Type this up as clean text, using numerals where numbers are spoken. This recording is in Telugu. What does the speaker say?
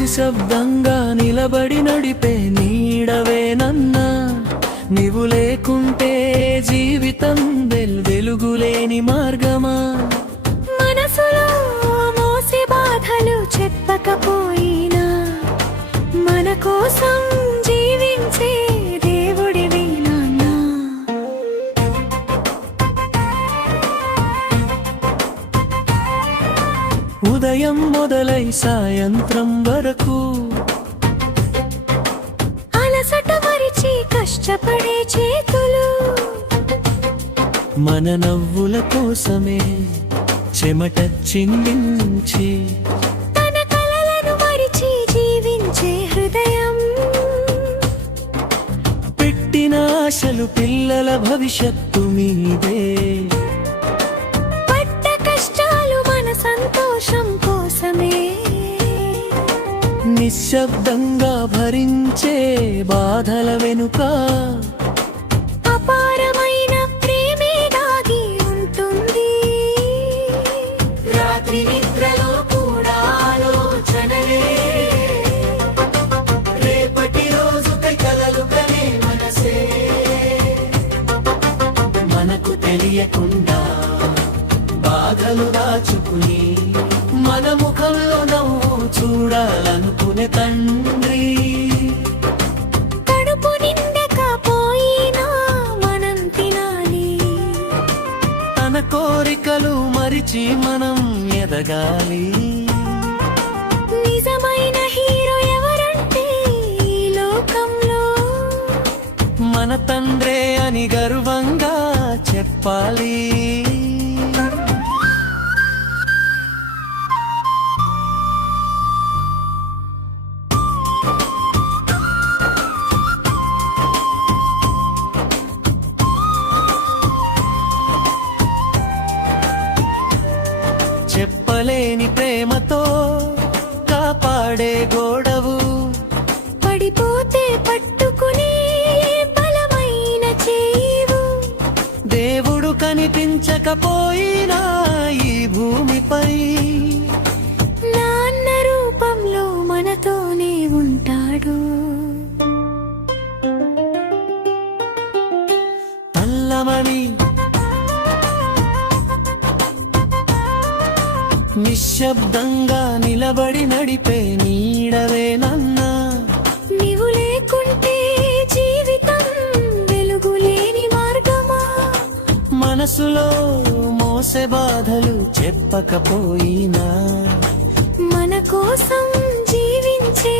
నిశ్శబ్దంగా నిలబడి నడిపే నీడవేనన్నా, నీవు లేకుంటే జీవితం వెలుగులేని మార్గమా. మనసులో మోసే బాధలు చెప్పకపోయినా మన కోసం జీవించే దేవుడివి నాన్న. ఉదయం మొదలై సాయంత్రం వరకు అలసట మరిచి కష్టపడే చేతులు, మన నవ్వుల కోసమే చెమట చిందించి తన కలలను మరిచి జీవించే హృదయం, పెట్టిన ఆశలు పిల్లల భవిష్యత్తు మీదే. పడ్డ కష్టాలు మన సంతోషం కోసమే, నిశ్శబ్దంగా భరించే బాధల వెనుక అపారమైన ప్రేమే దాగి ఉంటుంది. రాత్రి నిద్రలో కూడా ఆలోచనలే, రేపటి రోజుకై కలలు కనే మనసే. మనకు తెలియకుండా బాధలు దాచుకుని మన ముఖంలో నవ్వు చూడాలనుకునే తండ్రి. కడుపు నిండకపోయినా మనం తినాలి, తన కోరికలు మరిచి మనం ఎదగాలి. నిజమైన హీరో ఎవరంటే ఈ లోకంలో మన తండ్రే అని గర్వంగా చెప్పాలి. చెప్పలేని ప్రేమతో కాపాడే గోడవు, పడిపోతే పట్టుకునే బలమైన చేవు, దేవుడు కనిపించకపోయినా ఈ భూమిపై నాన్న రూపంలో మనతోనే ఉంటాడు. అల్లమని నిశ్శబ్దంగా నిలబడి నడిపే నీడవేనన్నా, నీవు లేకుంటే జీవితం వెలుగులేని మార్గమా. మనసులో మోసే బాధలు చెప్పకపోయినా మన కోసం జీవించే